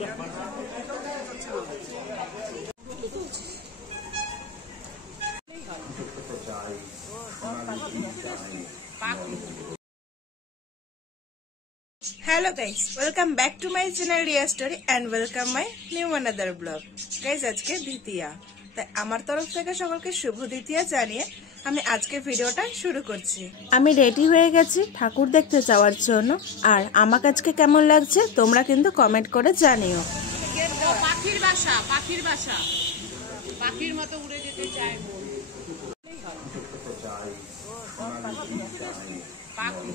Hello guys, welcome back to my channel Ria Story and welcome my new another vlog. Guys, আজকে দ্বিতীয়া, তাই আমার তরফ থেকে সকলকে শুভ দ্বিতীয়া জানিয়ে আমি আজকে ভিডিওটা শুরু করছি। আমি রেডি হয়ে গেছি ঠাকুর দেখতে যাওয়ার জন্য, আর আমাকে আজকে কেমন লাগছে তোমরা কিন্তু কমেন্ট করে জানিও। পাখির বাসা, পাখির বাসা, পাখির মতো উড়ে যেতে চায় মন। পাখি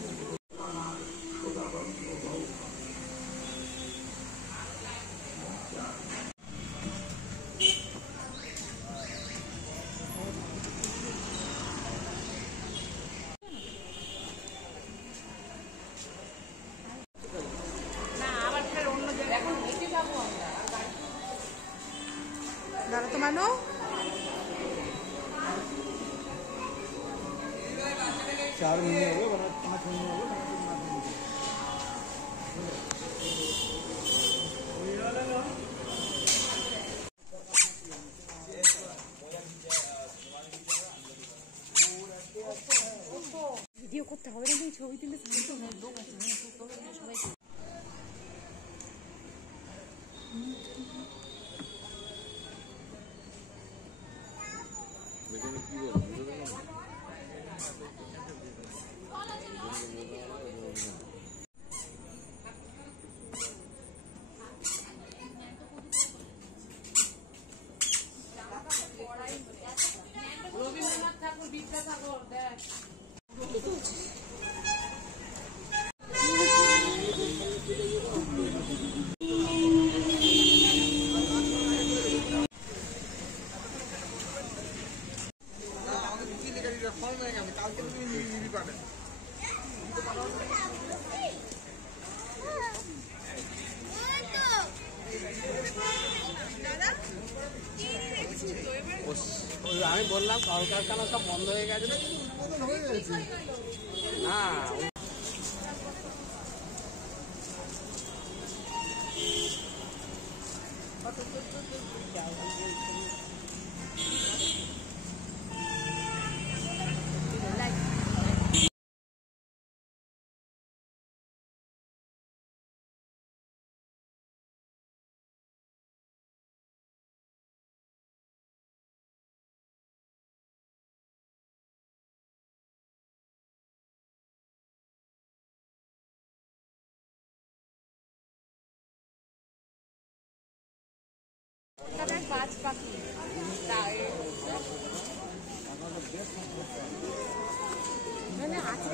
তো মানো चार महीने हो गए, 5 महीने हो गए। ভিডিও করতে হবে না, ছবি তুলে রবীন্দ্রনাথ ঠাকুর, বিদ্যাসাগর দেখ। আমি বললাম কলকারখানা সব বন্ধ হয়ে গেছে না, পাঁচ পাখি মানে আছে।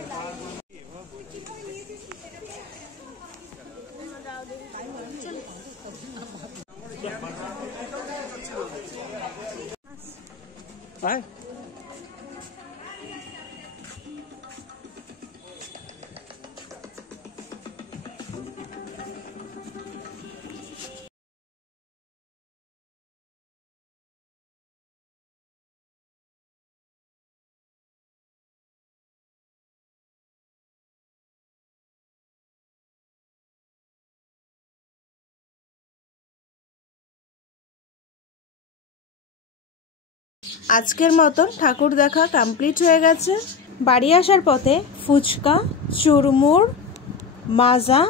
আজকের মতন ঠাকুর দেখা কমপ্লিট হয়ে গেছে। বাড়ি আসার পথে ফুচকা, চুরমুর, মাজা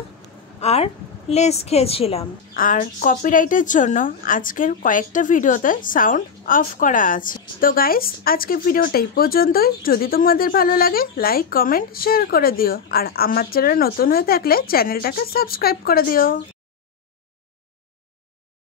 আর লেস খেয়েছিলাম। আর কপিরাইটের জন্য আজকের কয়েকটা ভিডিওতে সাউন্ড অফ করা আছে। তো গাইস, আজকে ভিডিওটা এই পর্যন্তই। যদি তোমাদের ভালো লাগে লাইক, কমেন্ট, শেয়ার করে দিও। আর আমার চ্যানেলে নতুন হয়ে থাকলে চ্যানেলটাকে সাবস্ক্রাইব করে দিও।